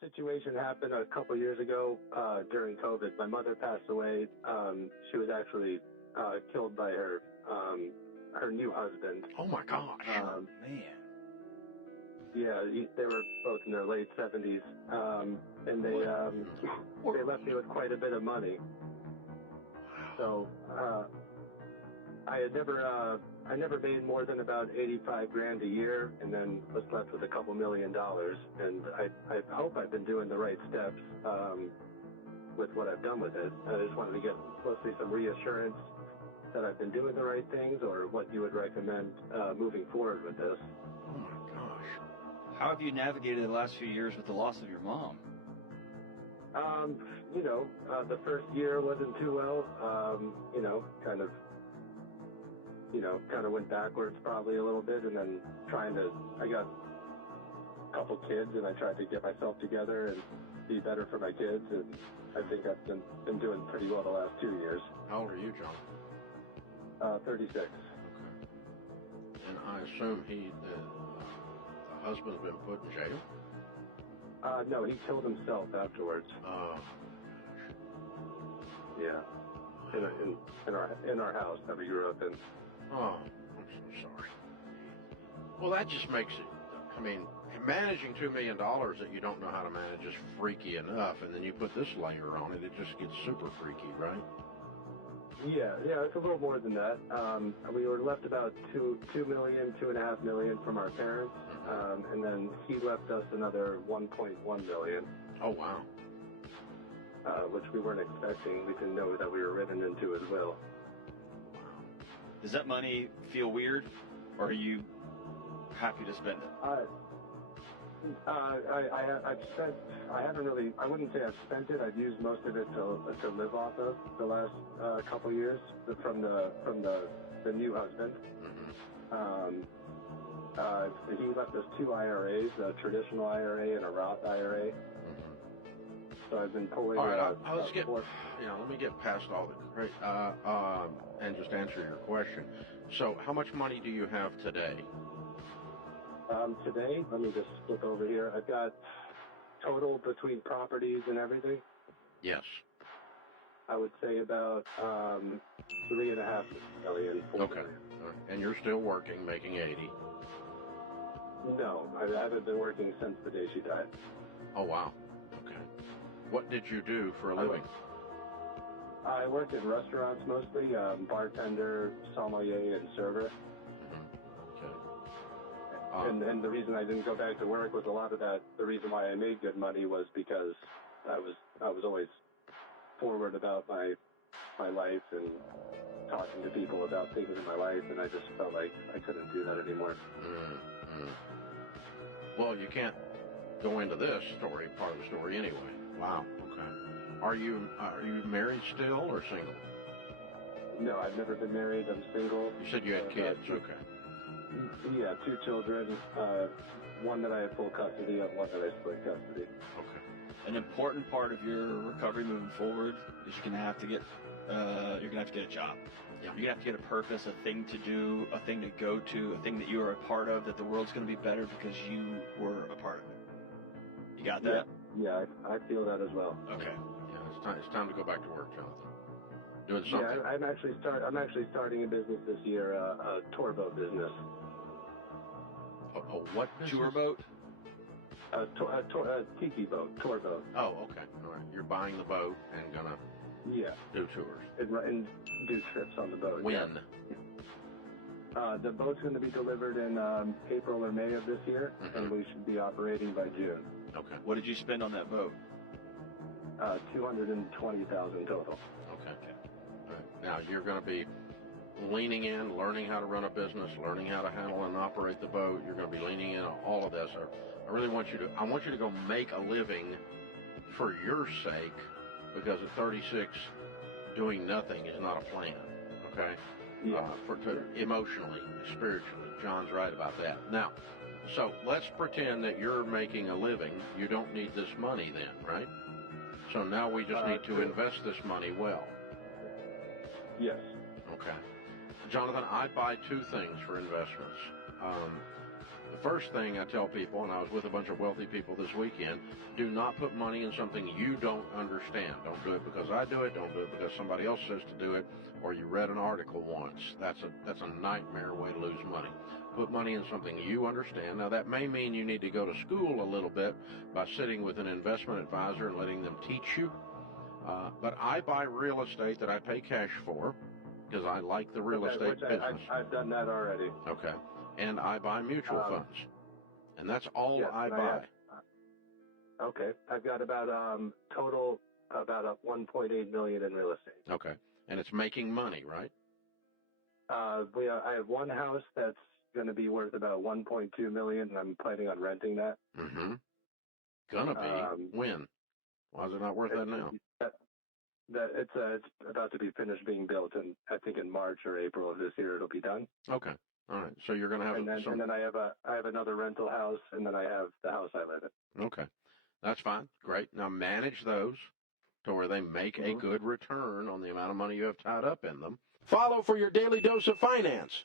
situation happened a couple years ago during COVID. My mother passed away. She was actually killed by her new husband. Oh my gosh, Man. Yeah, they were both in their late 70s, and they left me with quite a bit of money. So I never made more than about 85 grand a year, and then was left with a couple $1 million. And I hope I've been doing the right steps with what I've done with it. I just wanted to get mostly some reassurance that I've been doing the right things, or what you would recommend moving forward with this. Oh my gosh. How have you navigated the last few years with the loss of your mom? The first year wasn't too well. Kind of went backwards probably a little bit, and then I got a couple kids, and I tried to get myself together and be better for my kids, and I think I've been doing pretty well the last 2 years. How old are you, John? 36. Okay. And I assume the husband's been put in jail? No, he killed himself afterwards. Oh. Yeah. In our house that we grew up in. Oh, I'm so sorry. Well, that just makes it, managing $2 million that you don't know how to manage is freaky enough, and then you put this layer on it, it just gets super freaky, right? Yeah, it's a little more than that. We were left about $2.5 million from our parents, and then he left us another $1.1 million. Oh, wow. Which we weren't expecting. We didn't know that we were written into as well. Does that money feel weird, or are you happy to spend it? I wouldn't say I've spent it. I've used most of it to live off of the last couple years from the new husband. He left us 2 IRAs, a traditional IRA and a Roth IRA. So I've been pulling. All right, let me get past all the great, and just answer your question. So, how much money do you have today? Today, let me just flip over here. I've got total between properties and everything. Yes. I would say about $3.5 million. Okay. All right. And you're still working, making 80. No, I haven't been working since the day she died. Oh wow. Okay. What did you do for a living? I worked in restaurants mostly, bartender, sommelier, and server. Okay. And the reason I didn't go back to work was a lot of that. The reason why I made good money was because I was always forward about my life and talking to people about things in my life, and I just felt like I couldn't do that anymore. Well, you can't go into this part of the story anyway. Wow. Okay. Are you married still or single? No, I've never been married. I'm single. You said you had kids. Okay. Yeah, 2 children. One that I have full custody of, one that I split custody. Okay. An important part of your recovery moving forward is you're gonna have to get a job. Yeah. You're gonna have to get a purpose, a thing to do, a thing to go to, a thing that you are a part of, that the world's gonna be better because you were a part of it. You got that? Yeah, I feel that as well. Okay. Yeah, it's time to go back to work, Jonathan. Doing something. Yeah, I'm actually starting a business this year, a tour boat business. A what business? Tour boat? A tiki boat, tour boat. Oh, okay. All right. You're buying the boat and gonna do tours. And do trips on the boat. When? Yeah. The boat's going to be delivered in April or May of this year, and we should be operating by June. Okay. What did you spend on that boat? $220,000 total. Okay. All right. Now you're going to be leaning in, learning how to run a business, learning how to handle and operate the boat. You're going to be leaning in on all of this. I really want you to go make a living for your sake, because at 36, doing nothing is not a plan. Okay. Yeah. Emotionally, spiritually, John's right about that. Now, so let's pretend that you're making a living. You don't need this money then, right? So now we just need to invest this money well. Yes. Okay. Jonathan, I buy 2 things for investments. The first thing I tell people, and I was with a bunch of wealthy people this weekend, do not put money in something you don't understand. Don't do it because I do it. Don't do it because somebody else says to do it, or you read an article once. That's a nightmare way to lose money. Put money in something you understand. Now, that may mean you need to go to school a little bit by sitting with an investment advisor and letting them teach you. But I buy real estate that I pay cash for because I like the real estate business. I've done that already. Okay. And I buy mutual funds. And that's all I buy. Okay. I've got about total about 1.8 million in real estate. Okay. And it's making money, right? I have one house that's going to be worth about 1.2 million, and I'm planning on renting that. Mm-hmm. Gonna be. When? Why is it not worth that now? It's about to be finished being built, and I think in March or April of this year it'll be done. Okay. All right. So you're going to have and then I have another rental house, and then I have the house I live in. Okay. That's fine. Great. Now manage those to where they make a good return on the amount of money you have tied up in them. Follow for your daily dose of finance.